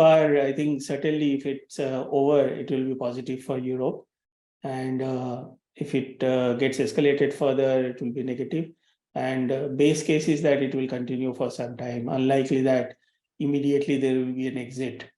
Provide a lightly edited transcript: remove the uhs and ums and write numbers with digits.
bar, I think certainly if it's over, it will be positive for Europe. And if it gets escalated further, it will be negative. And base case is that it will continue for some time. Unlikely that immediately there will be an exit